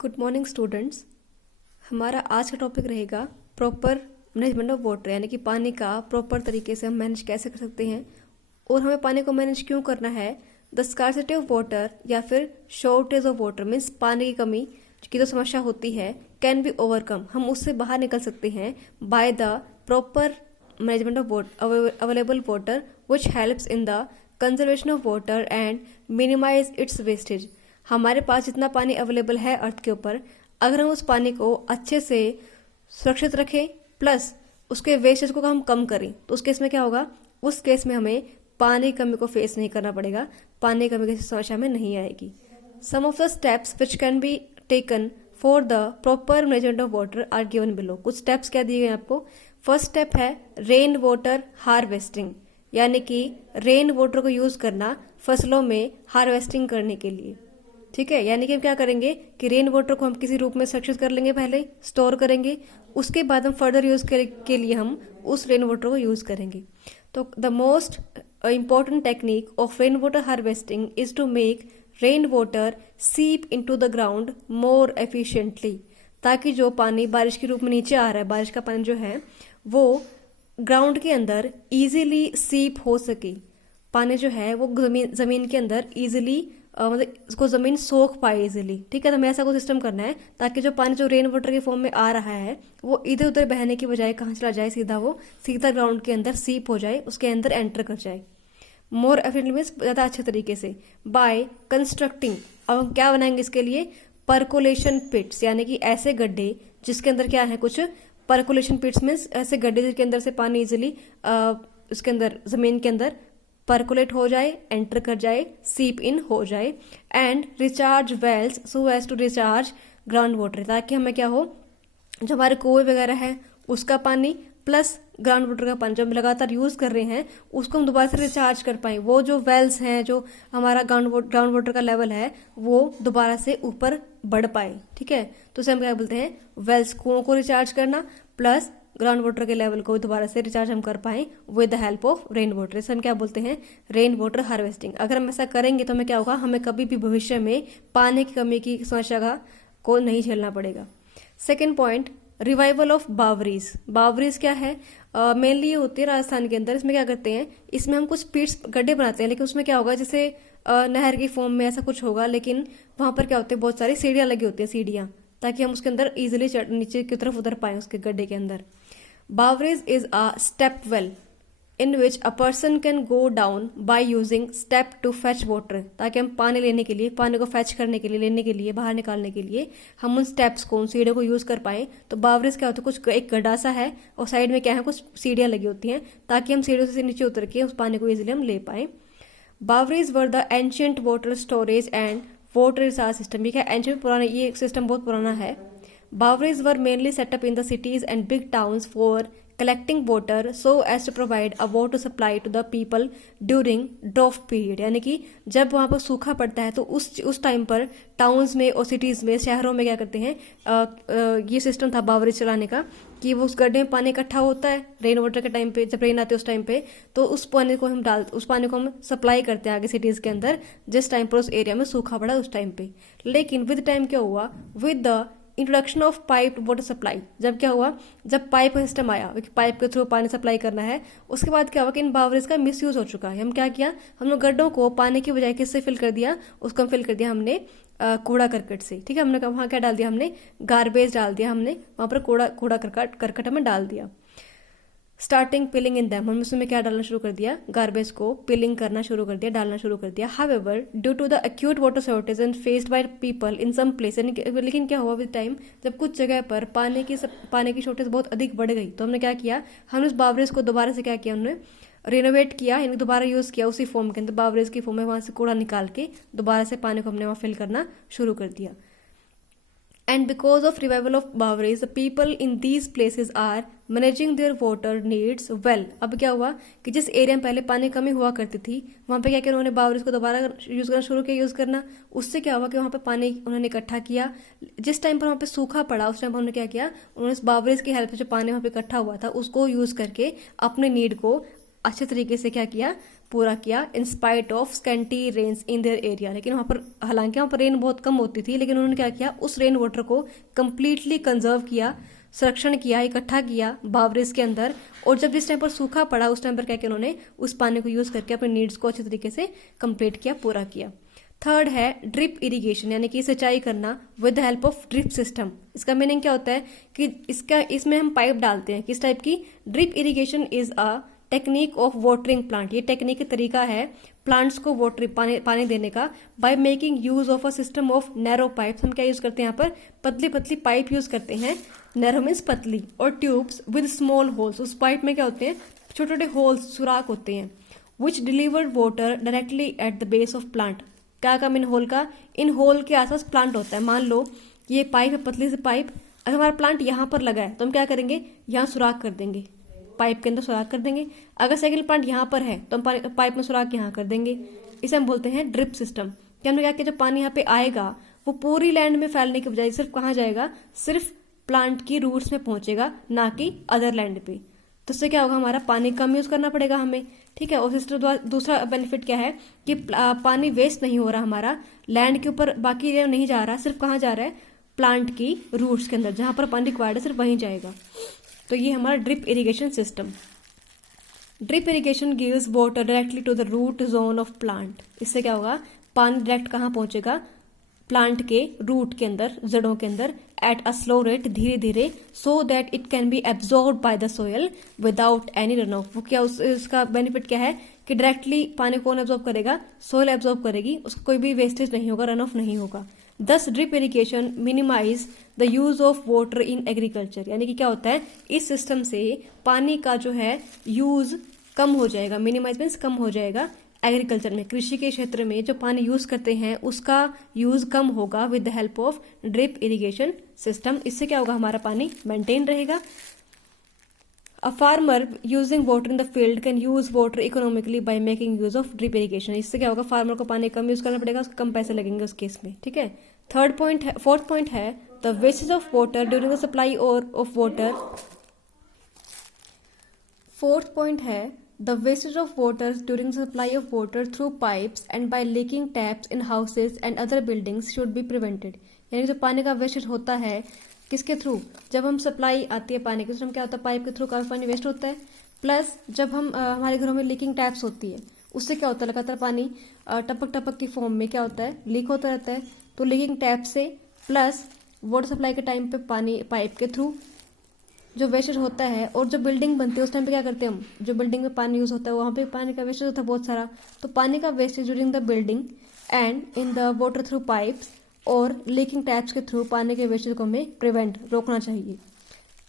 Good morning students. हमारा आज का टॉपिक रहेगा प्रॉपर मैनेजमेंट ऑफ वाटर, यानी कि पानी का प्रॉपर तरीके से हम मैनेज कैसे कर सकते हैं और हमें पानी को मैनेज क्यों करना है। द स्कार्सिटी ऑफ वाटर या फिर शॉर्टेज ऑफ वाटर मीन्स पानी की कमी की जो समस्या होती है कैन बी ओवरकम, हम उससे बाहर निकल सकते हैं by the proper management of available water which helps in the conservation of water and minimise its wastage. हमारे पास जितना पानी अवेलेबल है अर्थ के ऊपर, अगर हम उस पानी को अच्छे से सुरक्षित रखें प्लस उसके वेस्टेज को हम कम करें तो उस केस में क्या होगा, उस केस में हमें पानी की कमी को फेस नहीं करना पड़ेगा, पानी की कमी की समस्या में नहीं आएगी। Some of the steps which can be taken for the proper management of water are given below. कुछ स्टेप्स क्या दिए गए आपको। फर्स्ट स्टेप है रेन वाटर हार्वेस्टिंग, यानी कि रेन वाटर को यूज करना फसलों में हार्वेस्टिंग करने के लिए। ठीक है, यानी कि हम क्या करेंगे कि रेन वाटर को हम किसी रूप में सुरक्षित कर लेंगे, पहले स्टोर करेंगे, उसके बाद हम फर्दर यूज के लिए हम उस रेन वाटर को यूज करेंगे। तो the most important technique of rain water harvesting is to make rain water seep into the ground more efficiently, ताकि जो पानी बारिश के रूप में नीचे आ रहा है, बारिश का पानी जो है वो ग्राउंड के अंदर इजीली सीप हो सके। पानी जो है वो जमीन के अंदर इजीली मतलब उसको जमीन सोख पाए इजीली। ठीक है, तो हमें ऐसा कोई सिस्टम करना है ताकि जो पानी जो रेन वाटर के फॉर्म में आ रहा है वो इधर उधर बहने की बजाय कहाँ चला जाए, वो सीधा ग्राउंड के अंदर सीप हो जाए, उसके अंदर एंटर कर जाए मोर एफिशिएंटली मीन्स ज़्यादा अच्छे तरीके से। बाय कंस्ट्रक्टिंग, अब हम क्या बनाएंगे इसके लिए, परकोलेशन पिट्स, यानी कि ऐसे गड्ढे जिसके अंदर क्या है कुछ परकोलेशन पिट्स मीन्स ऐसे गड्ढे जिसके अंदर से पानी इजिली उसके अंदर जमीन के अंदर परकोलेट हो जाए, एंटर कर जाए, सीप इन हो जाए। And recharge wells so as to recharge ground water, ताकि हमें क्या हो, जो हमारे कुएं वगैरह है उसका पानी प्लस ग्राउंड वाटर का पानी जो हम लगातार यूज कर रहे हैं उसको हम दोबारा से रिचार्ज कर पाए। वो जो वेल्स हैं, जो हमारा ग्राउंड वाटर का लेवल है वो दोबारा से ऊपर बढ़ पाए। ठीक है, तो उसे हम क्या बोलते हैं, वेल्स, कुओं को रिचार्ज करना प्लस ग्राउंड वाटर के लेवल को दोबारा से रिचार्ज हम कर पाए with the help of rain water. इसे हम क्या बोलते हैं, रेन वाटर हार्वेस्टिंग। अगर हम ऐसा करेंगे तो हमें क्या होगा, हमें कभी भी भविष्य में पानी की कमी की समस्या को नहीं झेलना पड़ेगा। Second point, revival of bawris. Bawris क्या है, मेनली ये होती है राजस्थान के अंदर। इसमें क्या करते हैं, इसमें हम कुछ पिट्स गड्ढे बनाते हैं, लेकिन उसमें क्या होगा, जैसे नहर की फॉर्म में ऐसा कुछ होगा, लेकिन वहां पर क्या होते हैं, बहुत सारी सीढ़ियां लगी होती है, सीढ़ियां, ताकि हम उसके अंदर इजिली नीचे की तरफ उतर पाए उसके गड्ढे के अंदर। Bowrage is a step well in which a person can go down by using step to fetch water, ताकि हम पानी लेने के लिए, पानी को फैच करने के लिए, लेने के लिए, बाहर निकालने के लिए हम उन स्टेप्स को, उन सीढ़ियों को यूज कर पाए। तो बावरेज क्या होता है, कुछ एक गड्ढा सा है और साइड में क्या है, कुछ सीढ़ियां लगी होती हैं, ताकि हम सीढ़ियों से नीचे उतर के उस पानी को इजिली हम ले पाए। Bawris were the ancient water storage and water recharge system. ये एंशियंट पुराना, ये सिस्टम बहुत पुराना है। Boweries were mainly set up in the cities and big towns for collecting water so as to provide a water supply to the people during drought period, यानी कि जब वहाँ पर सूखा पड़ता है तो उस टाइम पर टाउन्स में और सिटीज़ में, शहरों में क्या करते हैं, ये सिस्टम था बावरेज चलाने का कि वो उस गड्ढे में पानी इकट्ठा होता है रेन वाटर के टाइम पे, जब रेन आती है उस टाइम पे, तो उस पानी को हम सप्लाई करते हैं आगे सिटीज़ के अंदर, जिस टाइम पर उस एरिया में सूखा पड़ा उस टाइम पे। लेकिन विद टाइम क्या हुआ, with the introduction of pipe water supply, जब क्या हुआ, जब पाइप सिस्टम आया, पाइप के थ्रू पानी सप्लाई करना है, उसके बाद क्या हुआ कि इन बावरेज का मिसयूज हो चुका है। हम क्या किया, हम लोग गड्ढों को पानी की बजाय किससे फिल कर दिया, उसको हम फिल कर दिया हमने कूड़ा करकट से। ठीक है, हमने वहाँ क्या डाल दिया, हमने गार्बेज डाल दिया, हमने वहाँ पर कूड़ा करकट हमें डाल दिया। स्टार्टिंग पिलिंग इन दैम, हम उसमें क्या डालना शुरू कर दिया, गार्बेज को पिलिंग करना शुरू कर दिया, डालना शुरू कर दिया। However due to the acute water shortage and faced by people in some place, लेकिन क्या हुआ विद टाइम, जब कुछ जगह पर पानी की शॉर्टेज बहुत अधिक बढ़ गई, तो हमने क्या किया, हमने उस बावरेज को दोबारा से क्या किया, हमने रिनोवेट किया, यानी दोबारा यूज किया उसी फॉर्म के अंदर, बावरेज की फॉर्म में वहां से कूड़ा निकाल के दोबारा से पानी को हमने वहां फिल करना शुरू कर दिया। And because of revival of Boweries, the people in these places are managing their water needs well. अब क्या हुआ कि जिस एरिया में पहले पानी कमी हुआ करती थी, वहाँ पे क्या किया उन्होंने, बावरीज को दोबारा यूज करना शुरू किया, यूज करना। उससे क्या हुआ कि वहाँ पे पानी उन्होंने इकट्ठा किया, जिस टाइम पर वहाँ पे सूखा पड़ा उस टाइम पर उन्होंने क्या किया, उन्होंने इस बावरीज की हेल्प से जो पानी वहाँ पे इकट्ठा हुआ था उसको यूज करके अपने नीड को अच्छे तरीके से क्या किया, पूरा किया in spite of scanty rains in their area. लेकिन वहाँ पर हालांकि वहाँ पर रेन बहुत कम होती थी, लेकिन उन्होंने क्या किया, उस रेन वाटर को कंप्लीटली कंजर्व किया, संरक्षण किया, इकट्ठा किया बावरेज के अंदर। और जब जिस टाइम पर सूखा पड़ा उस टाइम पर क्या किया उन्होंने, उस पानी को यूज करके अपने नीड्स को अच्छे तरीके से कंप्लीट किया, पूरा किया। थर्ड है ड्रिप इरिगेशन, यानी कि सिंचाई करना with the help of drip system. इसका मीनिंग क्या होता है कि इसमें हम पाइप डालते हैं, किस टाइप की, drip irrigation is a technique of watering plant. ये टेक्निक तरीका है प्लांट्स को पानी देने का by making use of a system of narrow pipes. हम क्या यूज करते हैं यहाँ पर, पतली पतली पाइप यूज करते हैं, नैरो मीन्स पतली, और ट्यूब्स विद स्मॉल होल्स। उस पाइप में क्या होते हैं, छोटे छोटे होल्स, सुराख होते हैं, which delivered water directly at the base of plant. क्या काम इन होल का, इन होल के आसपास प्लांट होता है। मान लो ये पाइप है, पतली सी पाइप, अगर हमारा प्लांट यहाँ पर लगा है तो हम क्या करेंगे, यहाँ सुराख कर देंगे, पाइप के अंदर सुराख कर देंगे। अगर सेकंड प्लांट यहाँ पर है तो हम पाइप में सुराख यहाँ कर देंगे। इसे हम बोलते हैं ड्रिप सिस्टम। कि हमने क्या किया, जो पानी यहाँ पे आएगा वो पूरी लैंड में फैलने के बजाय सिर्फ कहाँ जाएगा, सिर्फ प्लांट की रूट्स में पहुंचेगा, ना कि अदर लैंड पे। तो इससे क्या होगा, हमारा पानी कम यूज करना पड़ेगा हमें, ठीक है। और सिस्टम दूसरा बेनिफिट क्या है कि पानी वेस्ट नहीं हो रहा हमारा, लैंड के ऊपर बाकी एरिया नहीं जा रहा, सिर्फ कहाँ जा रहा है, प्लांट की रूट्स के अंदर, जहां पर पानी रिक्वायर्ड है सिर्फ वहीं जाएगा। तो ये हमारा drip irrigation system. Drip irrigation gives water directly to the root zone of plant. इससे क्या होगा, पानी डायरेक्ट कहाँ पहुंचेगा, प्लांट के रूट के अंदर, जड़ों के अंदर, एट अ स्लो रेट, धीरे धीरे, so that it can be absorb by the soil without any run of. वो क्या, उसका बेनिफिट क्या है कि डायरेक्टली पानी कौन एब्जॉर्ब करेगा, सोयल एब्जॉर्ब करेगी, उसका कोई भी वेस्टेज नहीं होगा, रन ऑफ नहीं होगा। Thus drip irrigation minimise the use of water in agriculture. यानी कि क्या होता है, इस सिस्टम से पानी का जो है यूज कम हो जाएगा, मिनिमाइज मीन्स कम हो जाएगा। एग्रीकल्चर में, कृषि के क्षेत्र में जो पानी यूज करते हैं उसका यूज कम होगा with the help of drip irrigation system. इससे क्या होगा, हमारा पानी मेंटेन रहेगा। A farmer using water in the field can use water economically by making use of drip irrigation. इससे क्या होगा, फार्मर को पानी कम यूज करना पड़ेगा, कम पैसे लगेंगे उस केस में, ठीक है। फोर्थ पॉइंट है the wastage of water during the supply और ऑफ वाटर। फोर्थ पॉइंट है the wastage of water during the supply of water through pipes and by leaking taps in houses and other buildings should be prevented। यानी जो पानी का wastage होता है किसके through, जब हम सप्लाई आती है पानी की, तो क्या होता है, पाइप के थ्रू काफी पानी वेस्ट होता है। प्लस जब हम हमारे घरों में लीकिंग टैप्स होती है, उससे क्या होता है, लगातार पानी टपक टपक की फॉर्म में क्या होता है, लीक होता रहता है। तो लीकिंग टैप से प्लस वाटर सप्लाई के टाइम पे पानी पाइप के थ्रू जो वेस्टेज होता है, और जो बिल्डिंग बनती है उस टाइम पे क्या करते हैं हम, जो बिल्डिंग में पानी यूज होता है वहां पे पानी का वेस्टेज होता है बहुत सारा। तो पानी का wastage during the building and in the water through pipes और लीकिंग टैप्स के थ्रू पानी के वेस्टेज को हमें प्रिवेंट, रोकना चाहिए।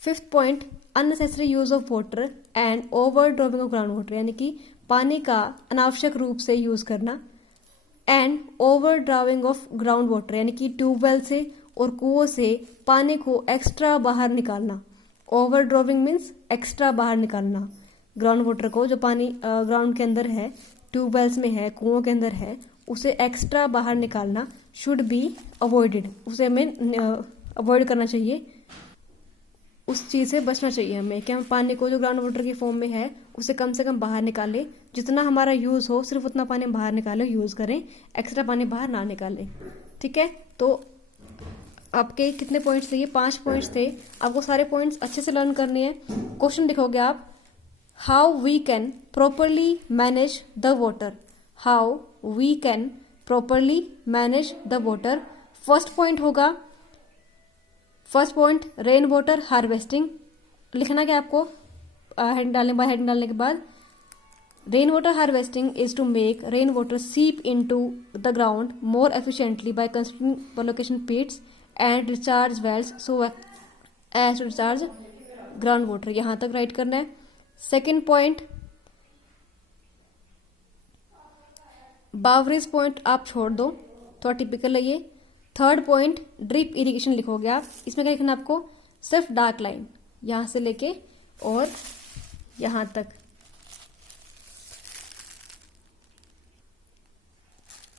Fifth point, unnecessary use of water and over dropping of ground water. यानी कि पानी का अनावश्यक रूप से यूज करना, and over drawing of ground water, यानी कि ट्यूबवेल से और कुओं से पानी को एक्स्ट्रा बाहर निकालना। ओवर ड्रॉविंग मीन्स एक्स्ट्रा बाहर निकालना ग्राउंड वाटर को, जो पानी ग्राउंड के अंदर है, ट्यूबवेल्स में है, कुओं के अंदर है, उसे एक्स्ट्रा बाहर निकालना शुड बी अवॉइडेड। उसे हमें अवॉइड करना चाहिए, उस चीज से बचना चाहिए हमें कि हम पानी को जो ग्राउंड वाटर की फॉर्म में है उसे कम से कम बाहर निकालें। जितना हमारा यूज हो सिर्फ उतना पानी बाहर निकालें, यूज करें, एक्स्ट्रा पानी बाहर ना निकालें, ठीक है। तो आपके कितने पॉइंट्स थे, ये 5 पॉइंट्स थे। आपको सारे पॉइंट्स अच्छे से लर्न करने हैं। क्वेश्चन लिखोगे आप, how we can properly manage the water, how we can properly manage the water. First point होगा, first point rain water harvesting. लिखना क्या आपको, हेडिंग डालने के बाद, rain water harvesting is to make rain water seep into the ground more efficiently by constructing location pits and recharge wells so as to recharge ground water. यहां तक right करना है। सेकेंड पॉइंट, बावरेज पॉइंट आप छोड़ दो, थोड़ा typical है ये। थर्ड पॉइंट ड्रिप इरिगेशन लिखोगे आप। इसमें क्या लिखना आपको, सिर्फ डार्क लाइन यहां से लेके और यहां तक।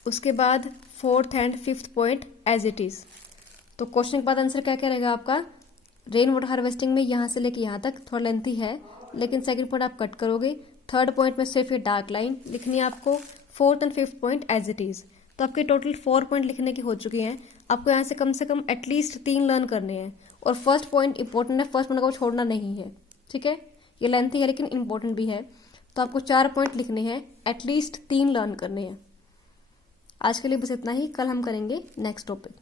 उसके बाद fourth and fifth point as it is. तो क्वेश्चन के बाद आंसर क्या क्या रहेगा आपका, रेन वाटर हार्वेस्टिंग में यहां से लेके यहां तक, थोड़ा लेंथी है लेकिन सेकंड पॉइंट आप कट करोगे। थर्ड पॉइंट में सिर्फ ये डार्क लाइन लिखनी है आपको, fourth and fifth point as it is. तो आपके टोटल 4 पॉइंट लिखने की हो चुकी हैं। आपको यहाँ से कम एटलीस्ट 3 लर्न करने हैं। और फर्स्ट पॉइंट इंपॉर्टेंट है, फर्स्ट पॉइंट को छोड़ना नहीं है, ठीक है। ये लेंथी है लेकिन इंपॉर्टेंट भी है। तो आपको 4 पॉइंट लिखने हैं, एटलीस्ट 3 लर्न करने हैं। आज के लिए बस इतना ही, कल हम करेंगे नेक्स्ट टॉपिक।